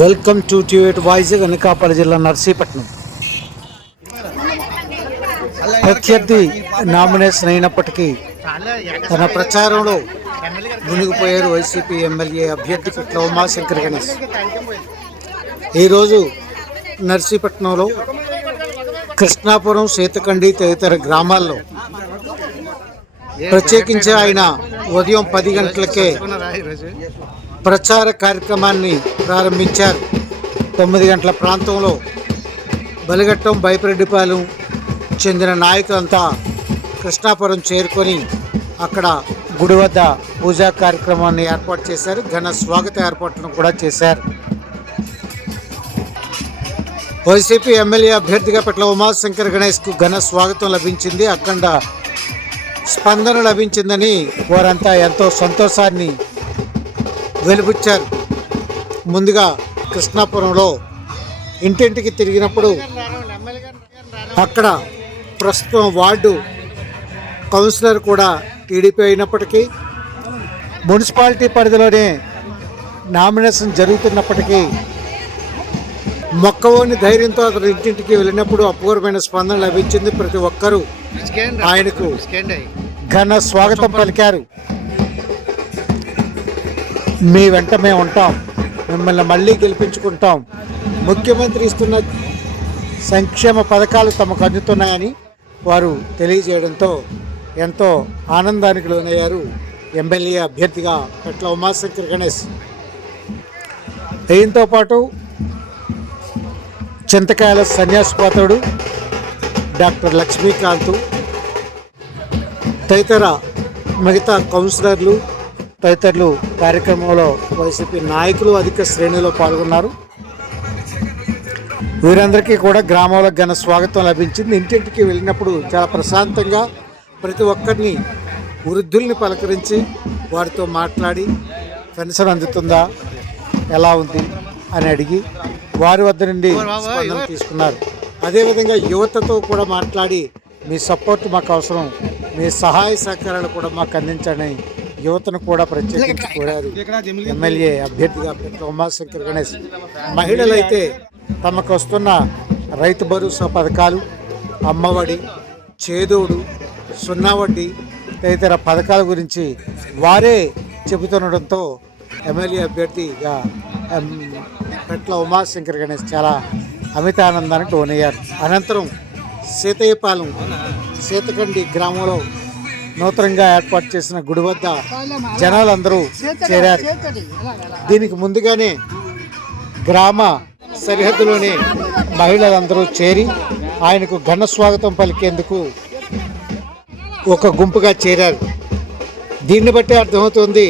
Welcome to ట్యూట్ voice Anakapalli జిల్లా నర్సీపట్నం. ప్రత్యర్థి నామినేషన్ అయినప్పటికీ తన ప్రచారంలో మునిగిపోయారు వైసీపీ ఎమ్మెల్యే అభ్యర్థి పిట్ల ఉమాశంకర్ గణేష్. ఈరోజు నర్సీపట్నంలో కృష్ణాపురం సీతకండి తదితర గ్రామాల్లో ప్రత్యేకించి ఆయన ఉదయం పది గంటలకే ప్రచార కార్యక్రమాన్ని ప్రారంభించారు. తొమ్మిది గంటల ప్రాంతంలో బలిగట్టం బైపరెడ్డిపాలెం చెందిన నాయకులంతా కృష్ణాపురం చేరుకొని అక్కడ గుడి వద్ద పూజా కార్యక్రమాన్ని ఏర్పాటు చేశారు. ఘన స్వాగత ఏర్పాట్లను కూడా చేశారు. వైసీపీ ఎమ్మెల్యే అభ్యర్థిగా పెట్ల ఉమాశంకర్ గణేష్కు ఘన స్వాగతం లభించింది. అఖండ స్పందన లభించిందని వారంతా ఎంతో సంతోషాన్ని వెలుబుచ్చారు ముందుగా కృష్ణాపురంలో ఇంటింటికి తిరిగినప్పుడు అక్కడ ప్రస్తుతం వార్డు కౌన్సిలర్ కూడా టీడీపీ అయినప్పటికీ మున్సిపాలిటీ పరిధిలోనే నామినేషన్ జరుగుతున్నప్పటికీ మొక్కవోని ధైర్యంతో అతను ఇంటింటికి వెళ్ళినప్పుడు అపూర్వమైన స్పందన లభించింది ప్రతి ఒక్కరూ. ఆయనకు ఘన స్వాగతం పలికారు. మీ వెంట మేము ఉంటాం. మిమ్మల్ని మళ్ళీ గెలిపించుకుంటాం. ముఖ్యమంత్రి ఇస్తున్న సంక్షేమ పథకాలు తమకు అందుతున్నాయని వారు తెలియజేయడంతో ఎంతో ఆనందానికి లోనయ్యారు ఎమ్మెల్యే అభ్యర్థిగా పెట్ల ఉమాశంకర్ గణేష్. దీంతో పాటు చింతకాయల సన్యాసిపోతాడు డాక్టర్ లక్ష్మీకాంత్. తదితర మిగతా కౌన్సిలర్లు తదితరులు కార్యక్రమంలో వైసీపీ నాయకులు అధిక శ్రేణిలో పాల్గొన్నారు. వీరందరికీ కూడా గ్రామంలో ఘన స్వాగతం లభించింది. ఇంటింటికి వెళ్ళినప్పుడు చాలా ప్రశాంతంగా ప్రతి ఒక్కరిని వృద్ధుల్ని పలకరించి వారితో మాట్లాడి పెన్షన్ అందుతుందా ఎలా ఉంది అని అడిగి వారి వద్ద నుండి స్పందన తీసుకున్నారు. అదేవిధంగా యువతతో కూడా మాట్లాడి మీ సపోర్ట్ మాకు అవసరం. మీ సహాయ సహకారాలు కూడా మాకు అందించండి. యువతను కూడా ప్రత్యేకించి కోరారు ఎమ్మెల్యే అభ్యర్థిగా పెట్ల ఉమాశంకర్ గణేష్. మహిళలైతే తమకు వస్తున్న రైతు భరోసా పథకాలు అమ్మఒడి చేదోడు సున్నా వడ్డీ తదితర పథకాల గురించి వారే చెబుతుండడంతో ఎమ్మెల్యే అభ్యర్థిగా పెట్ల ఉమాశంకర్ గణేష్ చాలా అమిత ఆనందానికి లోనయ్యారు అనంతరం సీతయ్యపాలెం సీతకండి గ్రామంలో నూతనంగా ఏర్పాటు చేసిన గుడి వద్ద జనాలందరూ చేరారు. దీనికి ముందుగానే గ్రామ సరిహద్దులోని మహిళలందరూ చేరి ఆయనకు ఘన స్వాగతం పలికేందుకు ఒక గుంపుగా చేరారు. దీన్ని బట్టి అర్థమవుతుంది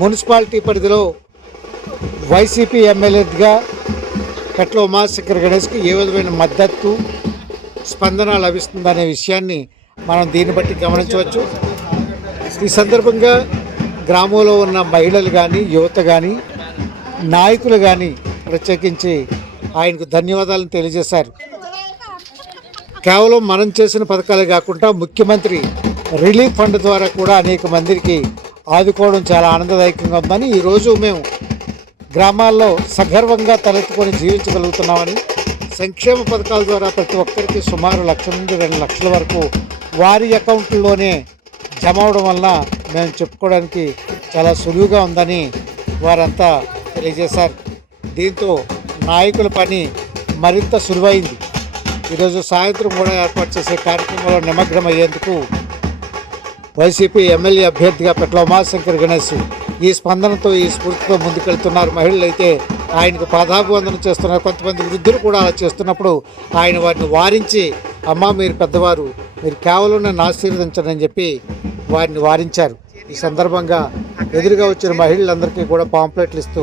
మున్సిపాలిటీ పరిధిలో వైసీపీ ఎమ్మెల్యేగా పెట్ల ఉమాశేఖర్ గణేష్కి ఏ విధమైన మద్దతు స్పందన లభిస్తుందనే విషయాన్ని మనం దీన్ని బట్టి గమనించవచ్చు. ఈ సందర్భంగా గ్రామంలో ఉన్న మహిళలు కానీ యువత కానీ నాయకులు కానీ ప్రత్యేకించి ఆయనకు ధన్యవాదాలను తెలియజేశారు. కేవలం మనం చేసిన పథకాలే కాకుండా ముఖ్యమంత్రి రిలీఫ్ ఫండ్ ద్వారా కూడా అనేక మందికి ఆదుకోవడం చాలా ఆనందదాయకంగా ఉందని ఈరోజు మేము గ్రామాల్లో సగర్వంగా తలెత్తుకొని జీవించగలుగుతున్నామని సంక్షేమ పథకాల ద్వారా ప్రతి ఒక్కరికి సుమారు లక్ష నుండి రెండు లక్షల వరకు వారి అకౌంట్లోనే జమ అవడం వలన మేము చెప్పుకోవడానికి చాలా సులువుగా ఉందని వారంతా తెలియజేశారు. దీంతో నాయకుల పని మరింత సులువైంది. ఈరోజు సాయంత్రం కూడా ఏర్పాటు చేసే కార్యక్రమంలో నిమగ్నం అయ్యేందుకు వైసీపీ ఎమ్మెల్యే అభ్యర్థిగా పెట్ల ఉమాశంకర్ గణేష్ ఈ స్పందనతో ఈ స్ఫూర్తితో ముందుకెళ్తున్నారు. మహిళలు అయితే ఆయనకు పాదాభివందనం చేస్తున్నారు. కొంతమంది వృద్ధులు కూడా అలా చేస్తున్నప్పుడు ఆయన వారిని వారించి అమ్మ మీరు పెద్దవారు మీరు కేవలం నన్ను ఆశీర్వదించండి అని చెప్పి వారిని వారించారు. ఈ సందర్భంగా ఎదురుగా వచ్చిన మహిళలందరికీ కూడా పాంప్లెట్లు ఇస్తూ